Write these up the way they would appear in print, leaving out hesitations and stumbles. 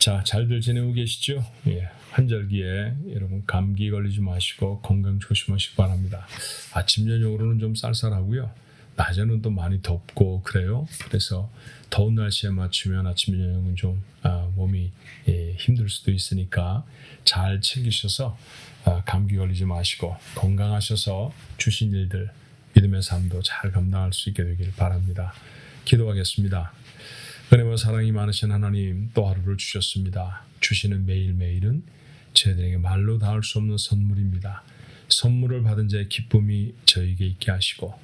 자, 잘들 지내고 계시죠? 환절기에 여러분 감기 걸리지 마시고 건강 조심하시기 바랍니다. 아침 저녁으로는 좀 쌀쌀하고요. 낮에는 또 많이 덥고 그래요. 그래서 더운 날씨에 맞추면 아침 저녁은 좀 몸이 힘들 수도 있으니까 잘 챙기셔서 감기 걸리지 마시고 건강하셔서 주신 일들 믿음의 삶도 잘 감당할 수 있게 되길 바랍니다. 기도하겠습니다. 은혜와 사랑이 많으신 하나님, 또 하루를 주셨습니다. 주시는 매일매일은 저희들에게 말로 닿을 수 없는 선물입니다. 선물을 받은 자의 기쁨이 저에게 있게 하시고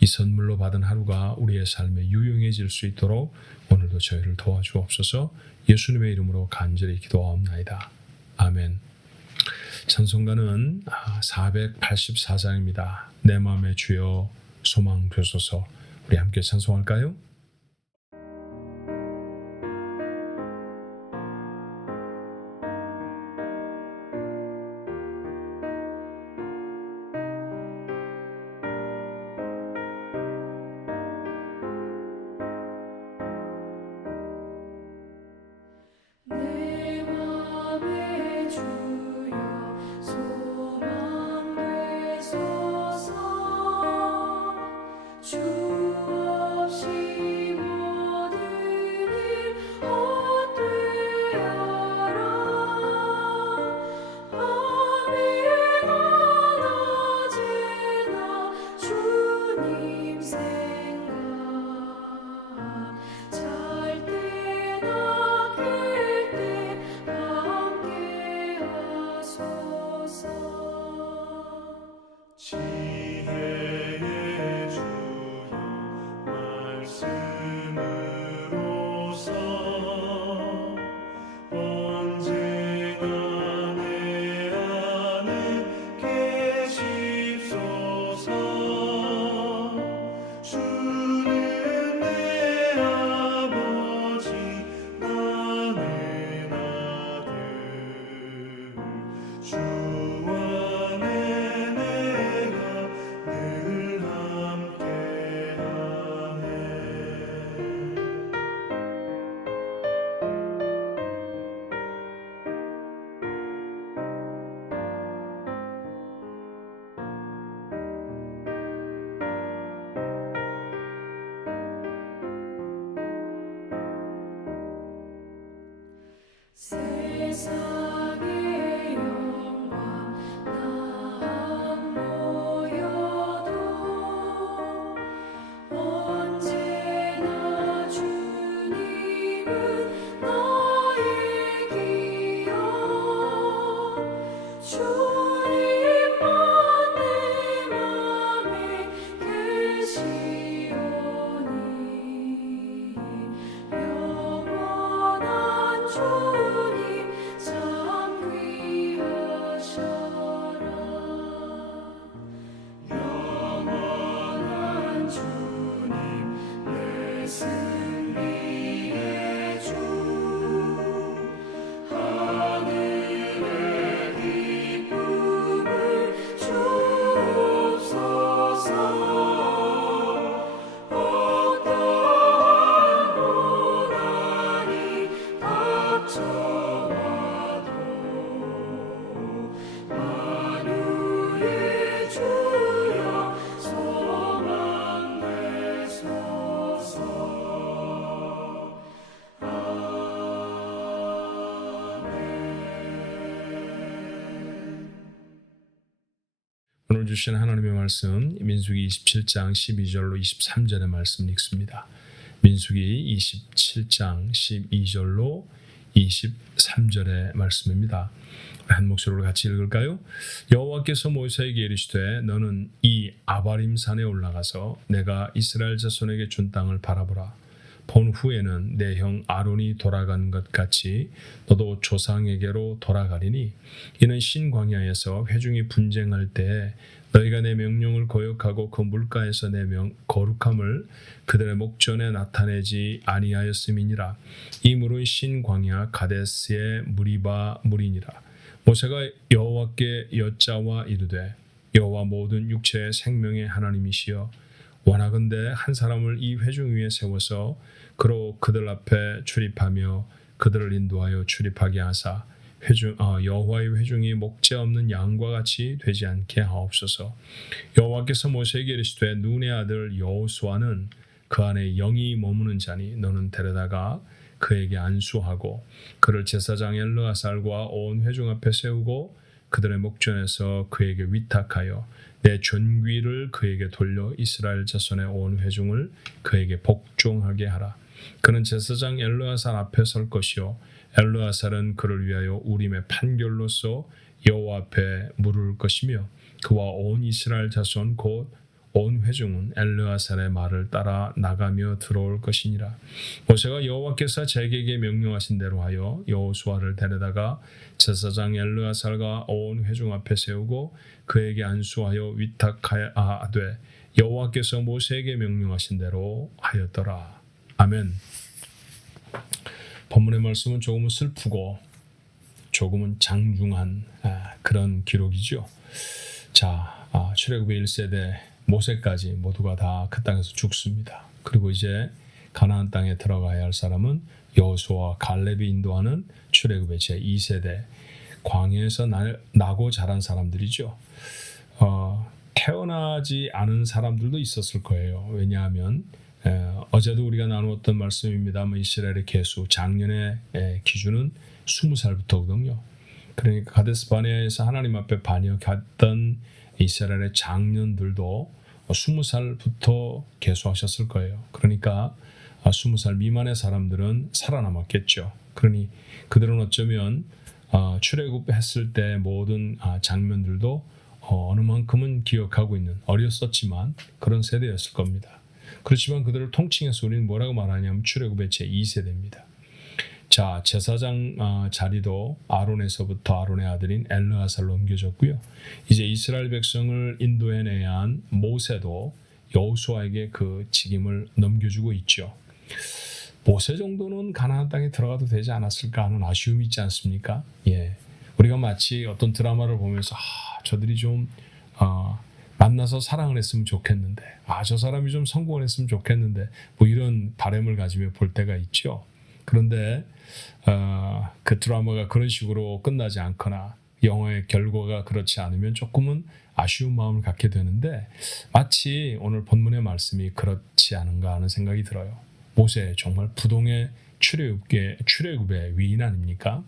이 선물로 받은 하루가 우리의 삶에 유용해질 수 있도록 오늘도 저희를 도와주옵소서. 예수님의 이름으로 간절히 기도하옵나이다. 아멘. 찬송가는 484장입니다. 내 마음의 주여 소망 되소서. 우리 함께 찬송할까요? 세상의 영광 다 모여도 언제나 주님은 나의 기억 주님만 내 맘에 계시오니 영원한 주님 참 귀하셔라. 영원한 주님 내 승리의 주 하늘의 기쁨을 주옵소서. 어떠한 고난이 닥쳐와도 만유의 주여 소망 되소서. 오늘 주신 하나님의 말씀 민수기 27장 12절로 23절의 말씀 읽습니다. 민수기 27장 12절로 23절의 말씀입니다. 한 목소리로 같이 읽을까요? 여호와께서 모세에게 이르시되 너는 이 아바림 산에 올라가서 내가 이스라엘 자손에게 준 땅을 바라보라. 본 후에는 내 형 아론이 돌아간 것 같이 너도 조상에게로 돌아가리니 이는 신광야에서 회중이 분쟁할 때 너희가 내 명령을 거역하고 그 물가에서 내 거룩함을 그들의 목전에 나타내지 아니하였음이니라. 이 물은 신광야 가데스의 무리바 물이니라. 모세가 여호와께 여짜와 이르되 여호와 모든 육체의 생명의 하나님이시여 원하건대 한 사람을 이 회중 위에 세워서 그로 그들 앞에 출입하며 그들을 인도하여 출입하게 하사 여호와의 회중이 목재 없는 양과 같이 되지 않게 하옵소서. 여호와께서 모세에게 이르시되 눈의 아들 여호수아는 그 안에 영이 머무는 자니 너는 데려다가 그에게 안수하고 그를 제사장 엘르아살과 온 회중 앞에 세우고 그들의 목전에서 그에게 위탁하여 내 존귀를 그에게 돌려 이스라엘 자손의 온 회중을 그에게 복종하게 하라. 그는 제사장 엘르아살 앞에 설 것이요 엘르아살은 그를 위하여 우림의 판결로서 여호와 앞에 물을 것이며 그와 온 이스라엘 자손 곧 온 회중은 엘르아살의 말을 따라 나가며 들어올 것이니라. 모세가 여호와께서 자기에게 명령하신 대로 하여 여호수아를 데려다가 제사장 엘르아살과 온 회중 앞에 세우고 그에게 안수하여 위탁하되 여호와께서 모세에게 명령하신 대로 하였더라. 아멘. 본문의 말씀은 조금은 슬프고 조금은 장중한 그런 기록이죠. 자, 출애굽의 1세대 모세까지 모두가 다 그 땅에서 죽습니다. 그리고 이제 가나안 땅에 들어가야 할 사람은 여호수아와 갈렙이 인도하는 출애굽의 제2세대 광야에서 나고 자란 사람들이죠. 태어나지 않은 사람들도 있었을 거예요. 왜냐하면 어제도 우리가 나누었던 말씀입니다만 이스라엘의 계수 작년의 기준은 20살부터거든요. 그러니까 가데스바네아에서 하나님 앞에 반역했던 이스라엘의 장년들도 20살부터 계수하셨을 거예요. 그러니까 20살 미만의 사람들은 살아남았겠죠. 그러니 그들은 어쩌면 출애굽했을 때 모든 장면들도 어느 만큼은 기억하고 있는 어렸었지만 그런 세대였을 겁니다. 그렇지만 그들을 통칭해서 우리는 뭐라고 말하냐면 출애굽의 제2세대입니다. 자, 제사장 자리도 아론에서부터 아론의 아들인 엘르아살로 옮겨졌고요. 이제 이스라엘 백성을 인도해내야 한 모세도 여호수아에게 그 직임을 넘겨주고 있죠. 모세 정도는 가나안 땅에 들어가도 되지 않았을까 하는 아쉬움이 있지 않습니까? 예, 우리가 마치 어떤 드라마를 보면서 저들이 좀 만나서 사랑을 했으면 좋겠는데, 저 사람이 좀 성공을 했으면 좋겠는데, 뭐 이런 바람을 가지며 볼 때가 있죠. 그런데 그 드라마가 그런 식으로 끝나지 않거나 영화의 결과가 그렇지 않으면 조금은 아쉬운 마음을 갖게 되는데 마치 오늘 본문의 말씀이 그렇지 않은가 하는 생각이 들어요. 모세 정말 부동의 출애굽의 위인 아닙니까?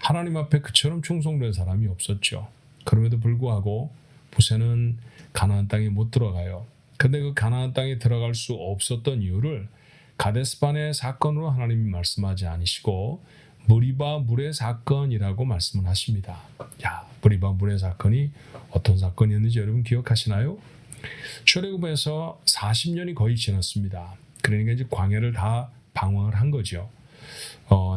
하나님 앞에 그처럼 충성된 사람이 없었죠. 그럼에도 불구하고 모세는 가나안 땅에 못 들어가요. 근데 그 가나안 땅에 들어갈 수 없었던 이유를 가데스바네 사건으로 하나님이 말씀하지 않으시고 무리바 물의 사건이라고 말씀을 하십니다. 무리바 물의 사건이 어떤 사건이었는지 여러분 기억하시나요? 출애굽에서 40년이 거의 지났습니다. 그러니까 이제 광야를 다 방황을 한 거죠.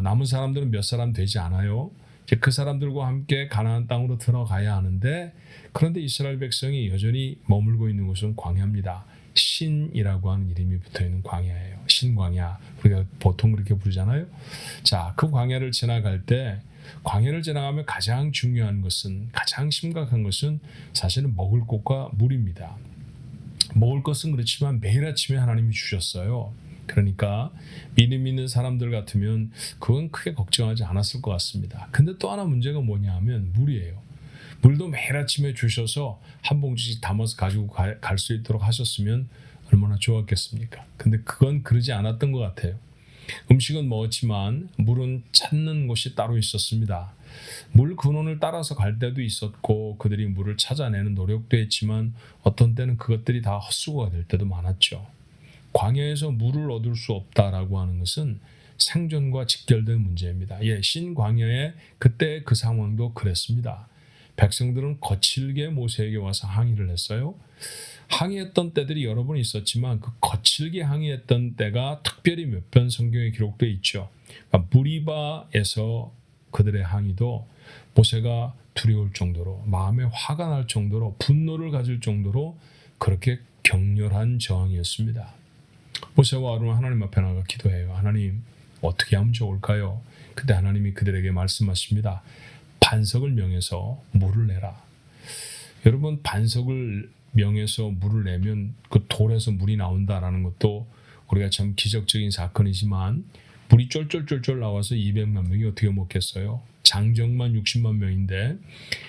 남은 사람들은 몇 사람 되지 않아요. 이제 그 사람들과 함께 가나안 땅으로 들어가야 하는데 그런데 이스라엘 백성이 여전히 머물고 있는 곳은 광야입니다. 신이라고 하는 이름이 붙어있는 광야예요. 신광야. 우리가 보통 그렇게 부르잖아요. 자, 그 광야를 지나갈 때 광야를 지나가면 가장 중요한 것은 가장 심각한 것은 사실은 먹을 것과 물입니다. 먹을 것은 그렇지만 매일 아침에 하나님이 주셨어요. 그러니까 믿음 있는 사람들 같으면 그건 크게 걱정하지 않았을 것 같습니다. 근데 또 하나 문제가 뭐냐 하면 물이에요. 물도 매일 아침에 주셔서 한 봉지씩 담아서 가지고 갈 수 있도록 하셨으면 얼마나 좋았겠습니까? 근데 그건 그러지 않았던 것 같아요. 음식은 먹었지만 물은 찾는 곳이 따로 있었습니다. 물 근원을 따라서 갈 때도 있었고 그들이 물을 찾아내는 노력도 했지만 어떤 때는 그것들이 다 헛수고가 될 때도 많았죠. 광야에서 물을 얻을 수 없다라고 하는 것은 생존과 직결된 문제입니다. 신광야의 그때 그 상황도 그랬습니다. 백성들은 거칠게 모세에게 와서 항의를 했어요. 항의했던 때들이 여러 번 있었지만 그 거칠게 항의했던 때가 특별히 몇 번 성경에 기록되어 있죠. 무리바에서 그들의 항의도 모세가 두려울 정도로 마음에 화가 날 정도로 분노를 가질 정도로 그렇게 격렬한 저항이었습니다. 모세와 아론은 하나님 앞에 나가 기도해요. 하나님 어떻게 하면 좋을까요? 그때 하나님이 그들에게 말씀하십니다. 반석을 명해서 물을 내라. 여러분 반석을 명해서 물을 내면 그 돌에서 물이 나온다라는 것도 우리가 참 기적적인 사건이지만 물이 쫄쫄쫄쫄 나와서 200만 명이 어떻게 먹겠어요? 장정만 60만 명인데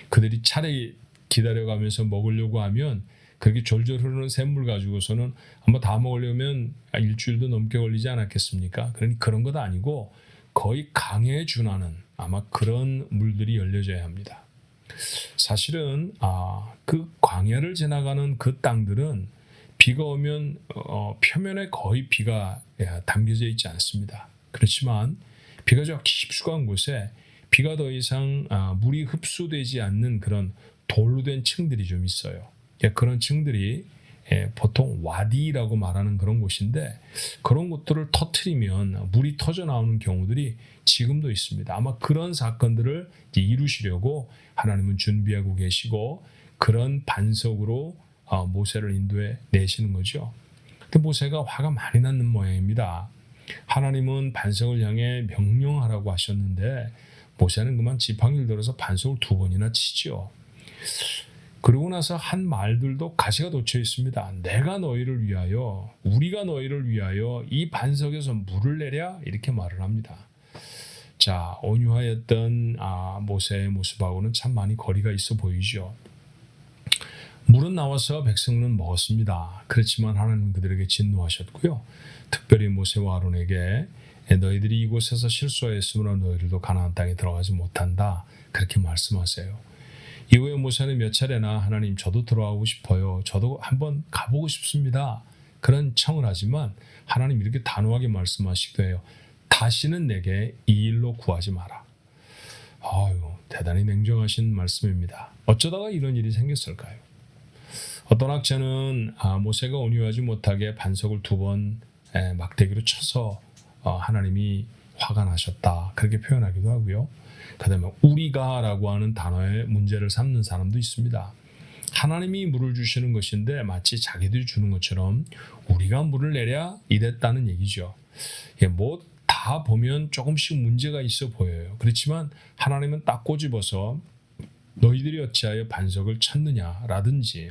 그들이 차례 기다려가면서 먹으려고 하면 그렇게 졸졸 흐르는 샘물 가지고서는 아마 다 먹으려면 일주일도 넘게 걸리지 않았겠습니까? 그러니 그런 것 아니고 거의 강에 준하는 아마 그런 물들이 열려져야 합니다. 사실은 그 광야를 지나가는 그 땅들은 비가 오면 표면에 거의 비가 담겨져 있지 않습니다. 그렇지만 비가 저 깊숙한 곳에 비가 더 이상 물이 흡수되지 않는 그런 돌로 된 층들이 좀 있어요. 그런 층들이 보통 와디라고 말하는 그런 곳인데 그런 곳들을 터트리면 물이 터져 나오는 경우들이 지금도 있습니다. 아마 그런 사건들을 이루시려고 하나님은 준비하고 계시고 그런 반석으로 모세를 인도해 내시는 거죠. 근데 모세가 화가 많이 났는 모양입니다. 하나님은 반석을 향해 명령하라고 하셨는데 모세는 그만 지팡이를 들어서 반석을 2번이나 치죠. 그러고 나서 한 말들도 가시가 돋쳐 있습니다. 내가 너희를 위하여, 우리가 너희를 위하여 이 반석에서 물을 내랴 이렇게 말을 합니다. 자, 온유하였던 모세의 모습하고는 참 많이 거리가 있어 보이죠. 물은 나와서 백성은 먹었습니다. 그렇지만 하나님은 그들에게 진노하셨고요. 특별히 모세와 아론에게 너희들이 이곳에서 실수하였으므로 너희들도 가나안 땅에 들어가지 못한다. 그렇게 말씀하세요. 이후에 모세는 몇 차례나 하나님 저도 들어가고 싶어요. 저도 한번 가보고 싶습니다. 그런 청을 하지만 하나님 이렇게 단호하게 말씀하시기도 해요. 다시는 내게 이 일로 구하지 마라. 대단히 냉정하신 말씀입니다. 어쩌다가 이런 일이 생겼을까요? 어떤 학자는 모세가 온유하지 못하게 반석을 2번 막대기로 쳐서 하나님이 화가 나셨다. 그렇게 표현하기도 하고요. 그 다음에 우리가라고 하는 단어에 문제를 삼는 사람도 있습니다. 하나님이 물을 주시는 것인데 마치 자기들이 주는 것처럼 우리가 물을 내랴 이랬다는 얘기죠. 뭐 다 보면 조금씩 문제가 있어 보여요. 그렇지만 하나님은 딱 꼬집어서 너희들이 어찌하여 반석을 찾느냐라든지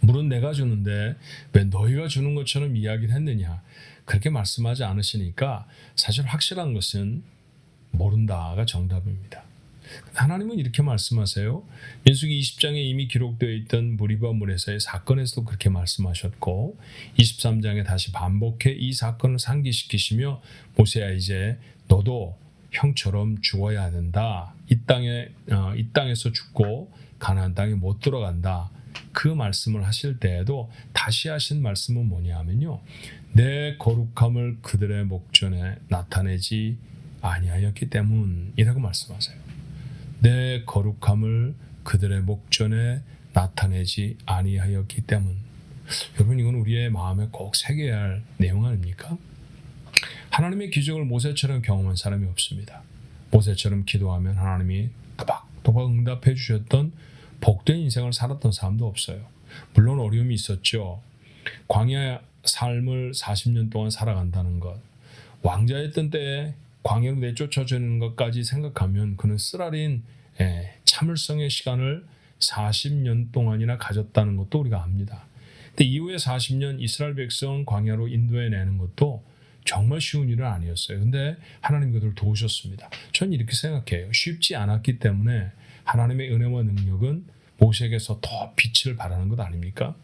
물은 내가 주는데 왜 너희가 주는 것처럼 이야기를 했느냐 그렇게 말씀하지 않으시니까 사실 확실한 것은 모른다가 정답입니다. 하나님은 이렇게 말씀하세요. 민수기 20장에 이미 기록되어 있던 무리바 무레사의 사건에서도 그렇게 말씀하셨고 23장에 다시 반복해 이 사건을 상기시키시며 모세야 이제 너도 형처럼 죽어야 된다. 이 땅에서 죽고 가나안 땅에 못 들어간다. 그 말씀을 하실 때에도 다시 하신 말씀은 뭐냐 하면요. 내 거룩함을 그들의 목전에 나타내지 아니하였기 때문이라고 말씀하세요. 내 거룩함을 그들의 목전에 나타내지 아니하였기 때문. 여러분 이건 우리의 마음에 꼭 새겨야 할 내용 아닙니까? 하나님의 기적을 모세처럼 경험한 사람이 없습니다. 모세처럼 기도하면 하나님이 또박또박 응답해 주셨던 복된 인생을 살았던 사람도 없어요. 물론 어려움이 있었죠. 광야 삶을 40년 동안 살아간다는 것. 왕자였던 때에 광야로 내쫓아지는 것까지 생각하면 그는 쓰라린 참을성의 시간을 40년 동안이나 가졌다는 것도 우리가 압니다. 근데 이후에 40년 이스라엘 백성 광야로 인도해내는 것도 정말 쉬운 일은 아니었어요. 근데 하나님 그들을 도우셨습니다. 전 이렇게 생각해요. 쉽지 않았기 때문에 하나님의 은혜와 능력은 모세에게서 더 빛을 발하는 것 아닙니까?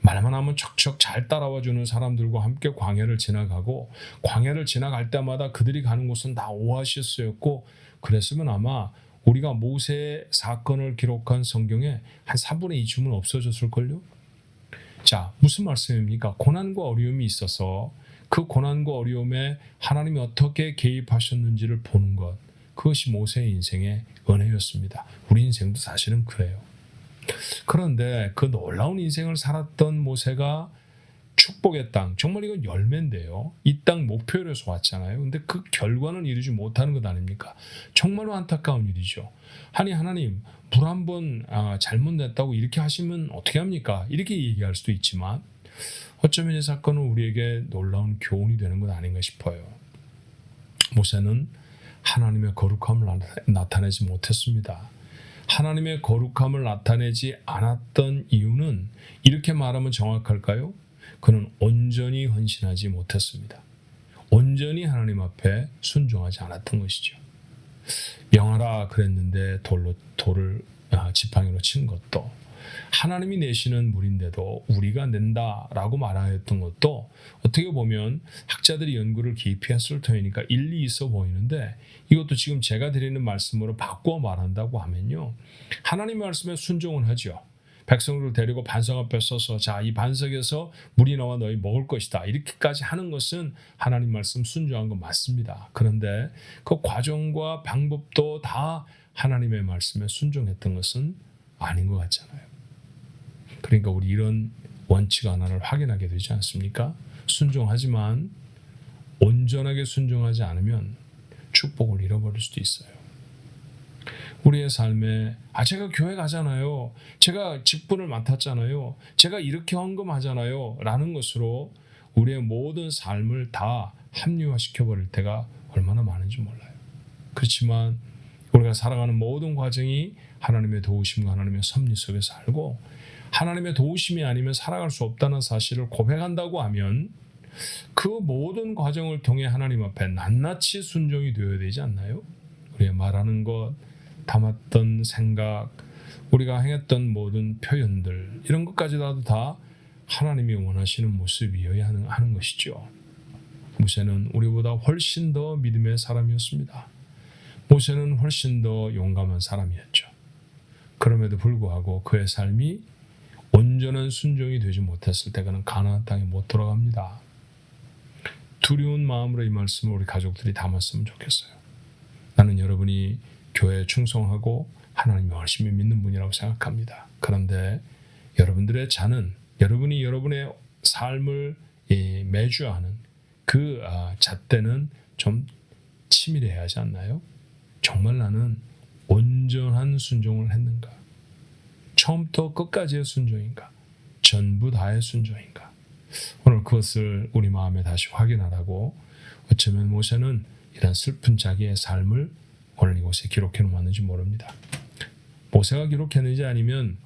말만 하면 척척 잘 따라와주는 사람들과 함께 광야를 지나가고 광야를 지나갈 때마다 그들이 가는 곳은 다 오아시스였고 그랬으면 아마 우리가 모세의 사건을 기록한 성경에 한 3분의 2쯤은 없어졌을걸요? 자, 무슨 말씀입니까? 고난과 어려움이 있어서 그 고난과 어려움에 하나님이 어떻게 개입하셨는지를 보는 것, 그것이 모세의 인생의 은혜였습니다. 우리 인생도 사실은 그래요. 그런데 그 놀라운 인생을 살았던 모세가 축복의 땅, 정말 이건 열매인데요. 이 땅 목표로서 왔잖아요. 근데 그 결과는 이루지 못하는 것 아닙니까? 정말로 안타까운 일이죠. 아니 하나님 물 한 번 잘못 냈다고 이렇게 하시면 어떻게 합니까? 이렇게 얘기할 수도 있지만 어쩌면 이 사건은 우리에게 놀라운 교훈이 되는 것 아닌가 싶어요. 모세는 하나님의 거룩함을 나타내지 못했습니다. 하나님의 거룩함을 나타내지 않았던 이유는 이렇게 말하면 정확할까요? 그는 온전히 헌신하지 못했습니다. 온전히 온전히 하나님 앞에 순종하지 않았던 것이죠. 명하라 그랬는데 돌을 지팡이로 친 것도, 하나님이 내시는 물인데도 우리가 낸다라고 말하였던 것도 어떻게 보면 학자들이 연구를 깊이 했을 터이니까 일리 있어 보이는데, 이것도 지금 제가 드리는 말씀으로 바꾸어 말한다고 하면요, 하나님의 말씀에 순종은 하죠. 백성들을 데리고 반석 앞에 서서 자, 이 반석에서 물이 나와 너희 먹을 것이다, 이렇게까지 하는 것은 하나님 말씀 순종한 건 맞습니다. 그런데 그 과정과 방법도 다 하나님의 말씀에 순종했던 것은 아닌 것 같잖아요. 그러니까 우리 이런 원칙 하나를 확인하게 되지 않습니까? 순종하지만 온전하게 순종하지 않으면 축복을 잃어버릴 수도 있어요. 우리의 삶에 제가 교회 가잖아요, 제가 직분을 맡았잖아요, 제가 이렇게 헌금하잖아요 라는 것으로 우리의 모든 삶을 다 합리화시켜버릴 때가 얼마나 많은지 몰라요. 그렇지만 우리가 살아가는 모든 과정이 하나님의 도우심과 하나님의 섭리 속에 살고, 하나님의 도우심이 아니면 살아갈 수 없다는 사실을 고백한다고 하면 그 모든 과정을 통해 하나님 앞에 낱낱이 순종이 되어야 되지 않나요? 우리의 말하는 것, 담았던 생각, 우리가 행했던 모든 표현들, 이런 것까지도 다 하나님이 원하시는 모습이어야 하는 것이죠. 모세는 우리보다 훨씬 더 믿음의 사람이었습니다. 모세는 훨씬 더 용감한 사람이었죠. 그럼에도 불구하고 그의 삶이 온전한 순종이 되지 못했을 때 그는 가나안 땅에 못 들어갑니다. 두려운 마음으로 이 말씀을 우리 가족들이 담았으면 좋겠어요. 나는 여러분이 교회에 충성하고 하나님을 열심히 믿는 분이라고 생각합니다. 그런데 여러분들의 자는, 여러분이 여러분의 삶을 매주 하는 그 잣대는 좀 치밀해야 하지 않나요? 정말 나는 온전한 순종을 했는가? 처음부터 끝까지의 순종인가? 전부 다의 순종인가? 오늘 그것을 우리 마음에 다시 확인하라고, 어쩌면 모세는 이런 슬픈 자기의 삶을 오늘 이곳에 기록해 놓았는지 모릅니다. 모세가 기록했는지 아니면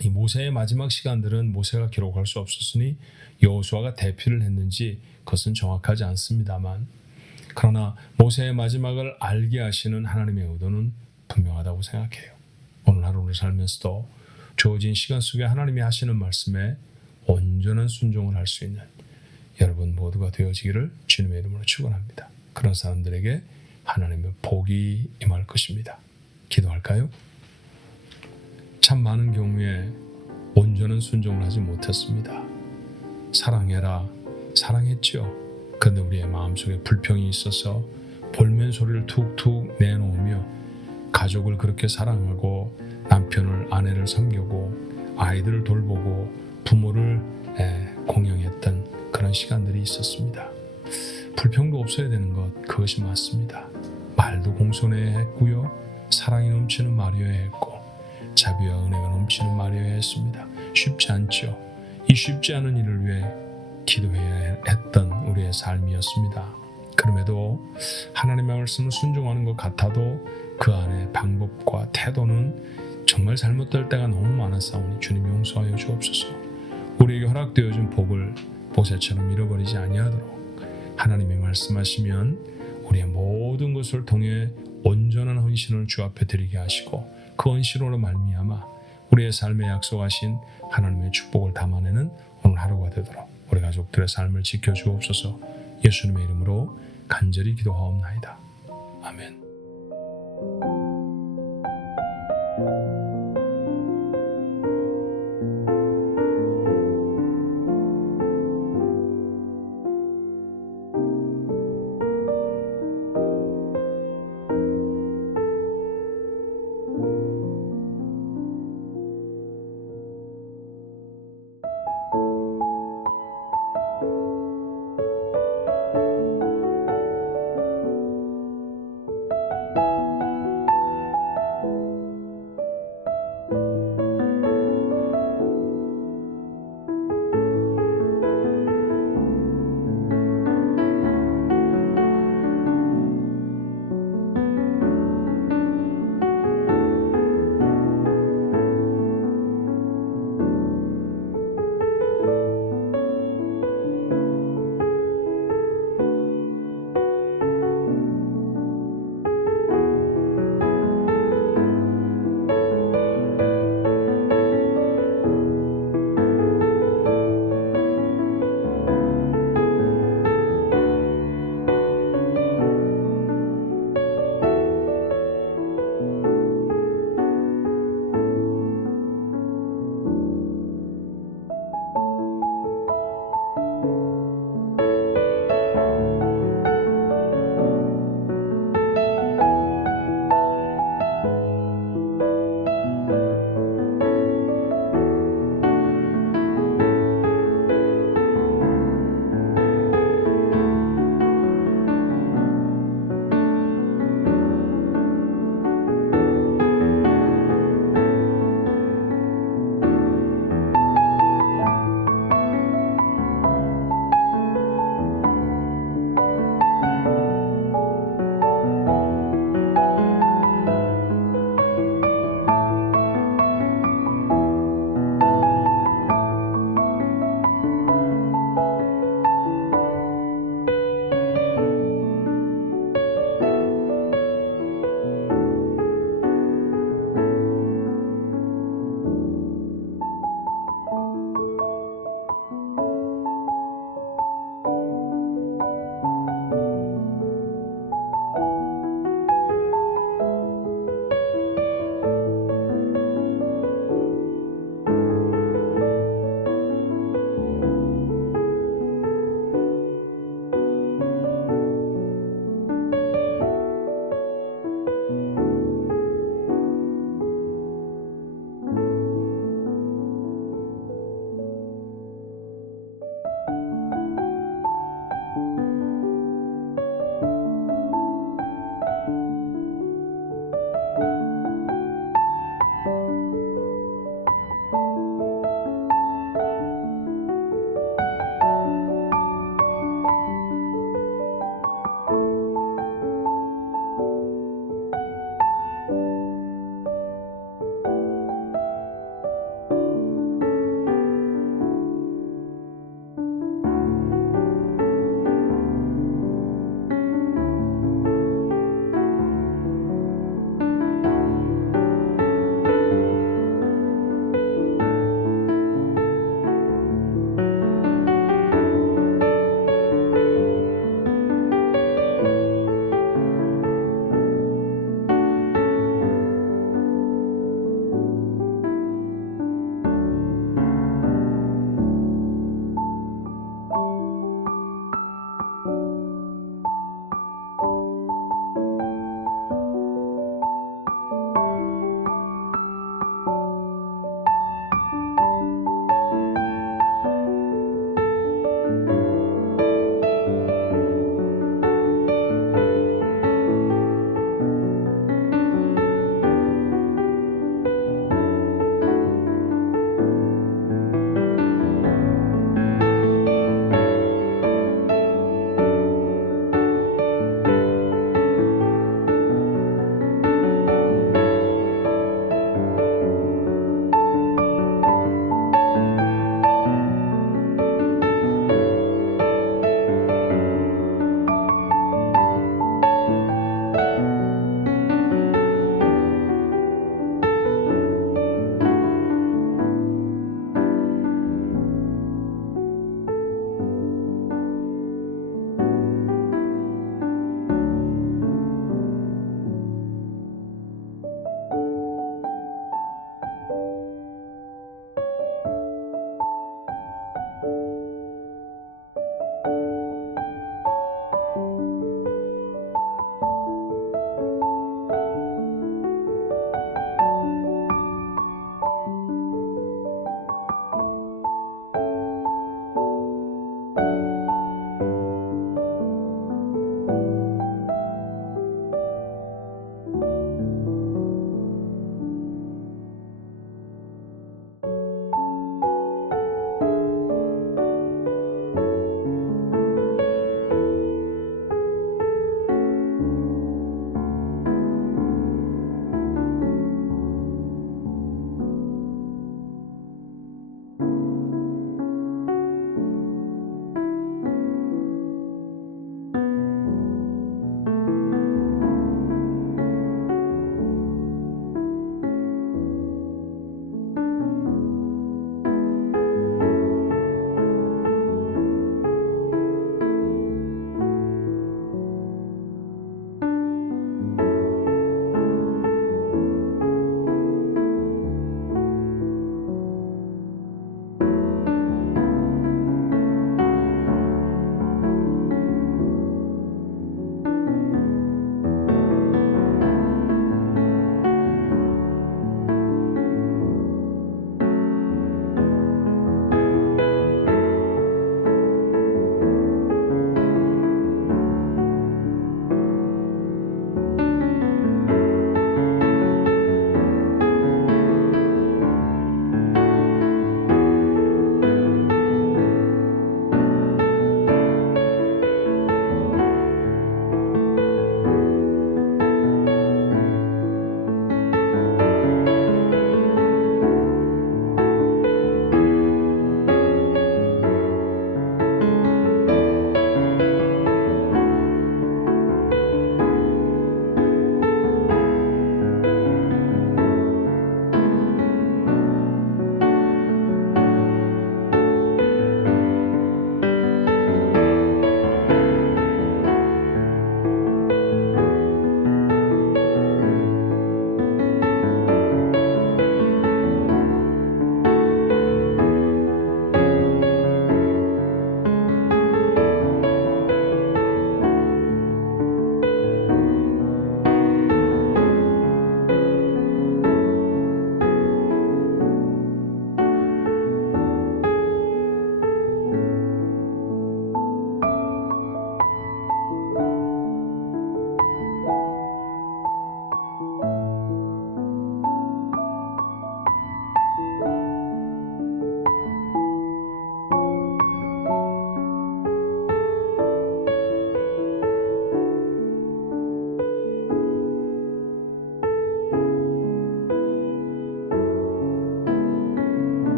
이 모세의 마지막 시간들은 모세가 기록할 수 없었으니 여호수아가 대피를 했는지 그것은 정확하지 않습니다만, 그러나 모세의 마지막을 알게 하시는 하나님의 의도는 분명하다고 생각해요. 오늘 하루를 살면서도 주어진 시간 속에 하나님이 하시는 말씀에 온전한 순종을 할 수 있는 여러분 모두가 되어지기를 주님의 이름으로 축원합니다. 그런 사람들에게 하나님의 복이 임할 것입니다. 기도할까요? 참 많은 경우에 온전한 순종을 하지 못했습니다. 사랑해라, 사랑했죠. 그런데 우리의 마음속에 불평이 있어서 볼멘 소리를 툭툭 내놓으며 가족을 그렇게 사랑하고 남편을, 아내를 섬기고 아이들을 돌보고 부모를 공경했던 그런 시간들이 있었습니다. 불평도 없어야 되는 것, 그것이 맞습니다. 말도 공손해야 했고요, 사랑이 넘치는 말이어야 했고, 자비와 은혜가 넘치는 말이어야 했습니다. 쉽지 않죠. 이 쉽지 않은 일을 위해 기도해야 했던 우리의 삶이었습니다. 그럼에도 하나님의 말씀을 순종하는 것 같아도 그 안에 방법과 태도는 정말 잘못될 때가 너무 많았사오니 주님 용서하여 주옵소서. 우리에게 허락되어진 복을 모세처럼 잃어버리지 아니하도록 하나님이 말씀하시면 우리의 모든 것을 통해 온전한 헌신을 주 앞에 드리게 하시고, 그 헌신으로 말미암아 우리의 삶에 약속하신 하나님의 축복을 담아내는 오늘 하루가 되도록 우리 가족들의 삶을 지켜주옵소서. 예수님의 이름으로 간절히 기도하옵나이다. 아멘.